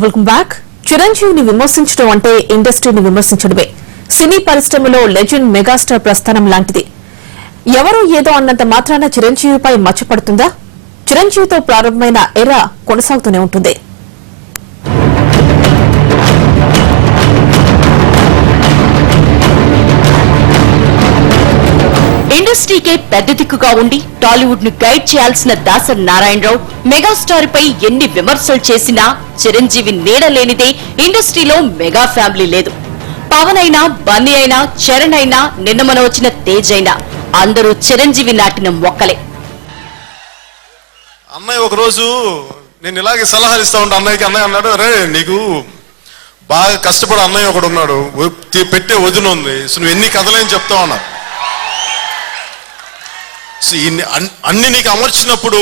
Welcome back. చిరంజీవిని విమర్శించడం అంటే ఇండస్ట్రీని విమర్శించడమే. సినీ పరిశ్రమలో లెజెండ్ మెగాస్టార్ ప్రస్థానం లాంటిది. ఎవరో ఏదో అన్నంత మాత్రాన చిరంజీవిపై మచ్చపడుతుందా? చిరంజీవితో ప్రారంభమైన ఎరా కొనసాగుతూనే ఉంటుంది. ఇండస్ట్రీకే పెద్ద దిక్కుగా ఉండి టాలీవుడ్ ను గైడ్ చేయాల్సిన దాసరి నారాయణరావు మెగాస్టార్ పై ఎన్ని విమర్శలు చేసినా చిరంజీవి నీడలేనిదే ఇండస్ట్రీలో మెగా ఫ్యామిలీ లేదు. పవన్ అయినా, బన్నీ అయినా, చరణ్ అయినా, నిన్న మన వచ్చిన తేజ్ అయినా అందరూ చిరంజీవి నాటిన మొక్కలే. అన్నయ్య ఒకరోజు నేను ఇలాగే సలహాలు ఇస్తా ఉంటా అన్నయ్యకి. అన్నయ్య అన్నాడు, అరే నీకు బాగా కష్టపడి అన్నయ్య ఒకడు ఉన్నాడు, పెట్టే వదిన ఉంది, సో నువ్వు ఎన్ని కథలేని చెప్తావు అన్నారు. సో అన్ని నీకు అమర్చినప్పుడు,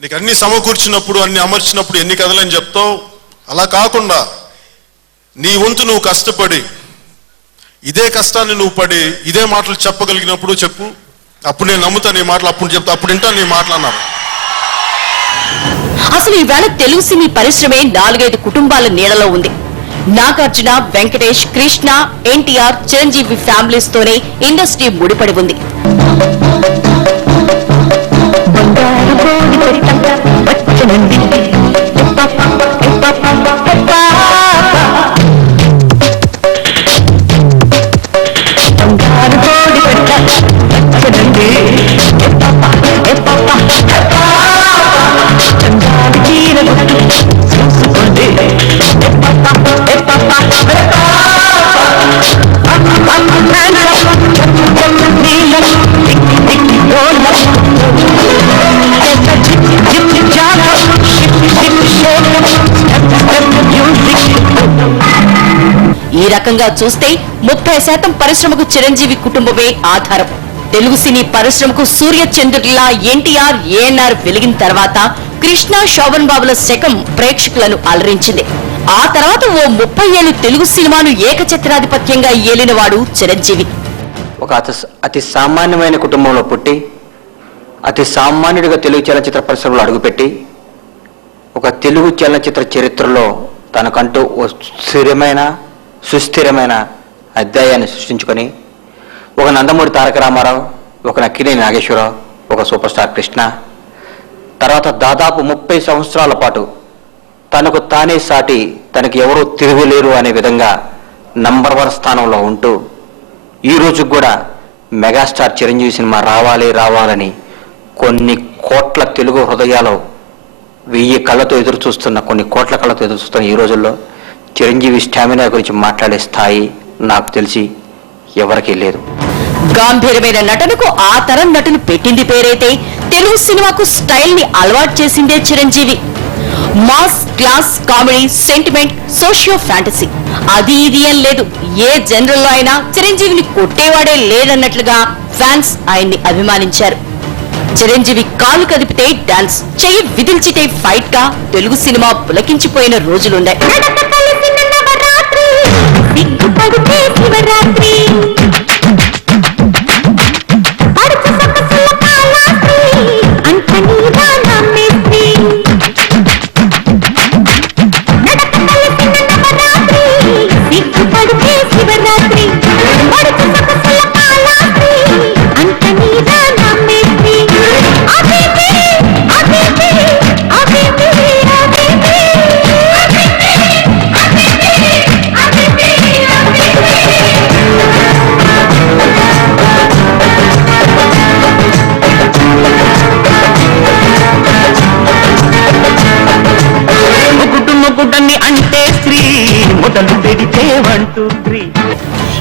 నీకు అన్ని సమకూర్చినప్పుడు, అన్ని అమర్చినప్పుడు ఎన్ని కథలని చెప్తావు. అలా కాకుండా నీ వంతు నువ్వు కష్టపడి ఇదే కష్టాన్ని నువ్వు పడి ఇదే మాటలు చెప్పగలిగినప్పుడు చెప్పు, అప్పుడు నేను నమ్ముతా నీ మాటలు, అప్పుడు చెప్తా, అప్పుడు వింటా నీ మాటలు అన్నారు. అసలు ఈవేళ తెలుగు సినీ పరిశ్రమే 4-5 కుటుంబాల నీడలో ఉంది. నాగార్జున, వెంకటేష్, కృష్ణ, ఎన్టీఆర్, చిరంజీవి ఫ్యామిలీస్ తోనే ఇండస్ట్రీ ముడిపడి ఉంది. ఈ రకంగా చూస్తే 30% పరిశ్రమకు చిరంజీవి కుటుంబమే ఆధారం. తెలుగు సినీ పరిశ్రమకు సూర్య చంద్రుడిలా ఎన్టీఆర్, ఏఎన్ఆర్ వెలిగిన తర్వాత కృష్ణ, శోభన్ బాబుల శకం ప్రేక్షకులను అలరించింది. ఆ తర్వాత ఓ 30 ఏళ్లు తెలుగు సినిమాను ఏకఛత్రాధిపత్యంగా ఏలినవాడు చిరంజీవి. ఒక అతి సామాన్యమైన కుటుంబంలో పుట్టి అతి సామాన్యుడిగా తెలుగు చలనచిత్ర పరిశ్రమలో అడుగుపెట్టి ఒక తెలుగు చలనచిత్ర చరిత్రలో తనకంటూ ఓ సుస్థిరమైన అధ్యాయాన్ని సృష్టించుకొని ఒక నందమూరి తారక రామారావు, ఒక నక్కినేని నాగేశ్వరరావు, ఒక సూపర్ స్టార్ కృష్ణ, తర్వాత దాదాపు 30 సంవత్సరాల పాటు తనకు తానే సాటి, తనకు ఎవరూ తిరుగులేరు అనే విధంగా నంబర్ 1 స్థానంలో ఉంటూ ఈ రోజు కూడా మెగాస్టార్ చిరంజీవి సినిమా రావాలని కొన్ని కోట్ల తెలుగు హృదయాలు 1000 కళ్ళతో ఎదురు చూస్తున్న, కొన్ని కోట్ల కళ్ళతో ఎదురు చూస్తున్న ఈ రోజుల్లో చిరంజీవి స్టామినా గురించి మాట్లాడే స్థాయి నాకు తెలిసి ఎవరికీ లేదు. గాంభీర్యమైన నటనకు ఆ తరం నటులు పెట్టింది పేరైతే తెలుగు సినిమాకు స్టైల్ ని అలవాటు చేసిందే Chiranjeevi. Mass, class, comedy, sentiment, socio fantasy, అది ఇది అని లేదు. ఏ జనరల్లో అయినా చిరంజీవిని కొట్టేవాడే లేదన్నట్లుగా ఫ్యాన్స్ ఆయన్ని అభిమానించారు. చిరంజీవి కాలు కదిపితే డాన్స్, చెయ్యి విదిల్చితే ఫైట్ గా తెలుగు సినిమా పులకించిపోయిన రోజులున్నాయి.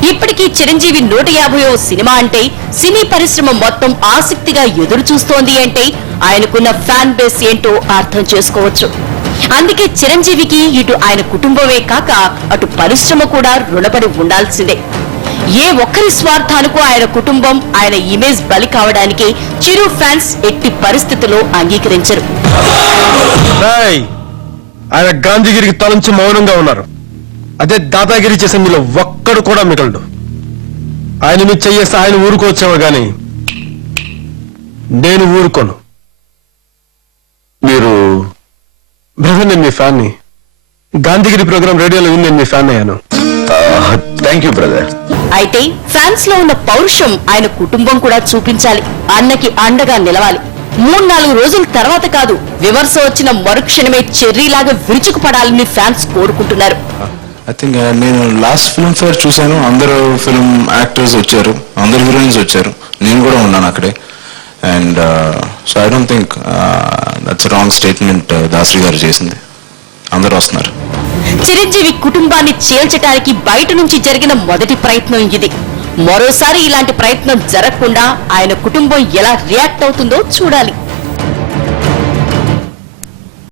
ఇప్పటికీ చిరంజీవి 150వ సినిమా అంటే సినీ పరిశ్రమ మొత్తం ఆసక్తిగా ఎదురు చూస్తోంది అంటే ఆయనకున్న ఫ్యాన్ బేస్ ఏంటో అర్థం చేసుకోవచ్చు. అందుకే చిరంజీవికి ఇటు ఆయన కుటుంబమే కాక అటు పరిశ్రమ కూడా రుణపడి ఉండాల్సిందే. ఏ ఒక్కరి స్వార్థాలకు ఆయన కుటుంబం, ఆయన ఇమేజ్ బలి కావడానికి చిరు ఫ్యాన్స్ ఎట్టి పరిస్థితుల్లో అంగీకరించరు. ఆయన గాంధీగిరికి తలంచి మౌనంగా ఉన్నారు. అదే దాదాగిరి చేసే మీలో ఒక్కడు కూడా మిగలడు. ఆయన మీరు చెయ్యేస్తే ఆయన ఊరుకోవచ్చేమో గాని నేను ఊరుకోను. మీరు బ్రదర్ నేను మీ ఫ్యాన్ని. గాంధీగిరి ప్రోగ్రామ్ రేడియోలో విని నేను మీ ఫ్యాన్ అయ్యాను. Thank you brother. అయితే ఫ్యాన్స్ లో ఉన్న పౌరుషం ఆయన కుటుంబం కూడా చూపించాలి. అన్నకి అండగా నిలవాలి. 3-4 రోజుల తర్వాత కాదు, విమర్శ వచ్చిన మరుక్షణమే చెర్రీలాగా విరుచుకుపడాలని ఫ్యాన్స్ కోరుకుంటున్నారు. ఐ థింక్ నేను లాస్ట్ ఫిల్మ్ ఫేర్ చూశాను. అందరూ ఫిల్మ్ యాక్టర్స్ వచ్చారు, అందరు హీరోయిన్స్ వచ్చారు, నేను కూడా ఉన్నాను అక్కడే. And so I don't think that's wrong statement Dasari గారు చేసింది. అందరూ వస్తున్నారు. చిరంజీవి కుటుంబాన్ని చేల్చడానికి బయట నుంచి జరిగిన మొదటి ప్రయత్నం ఇది. మరోసారి ఇలాంటి ప్రయత్నం జరగకుండా ఆయన కుటుంబం ఎలా రియాక్ట్ అవుతుందో చూడాలి.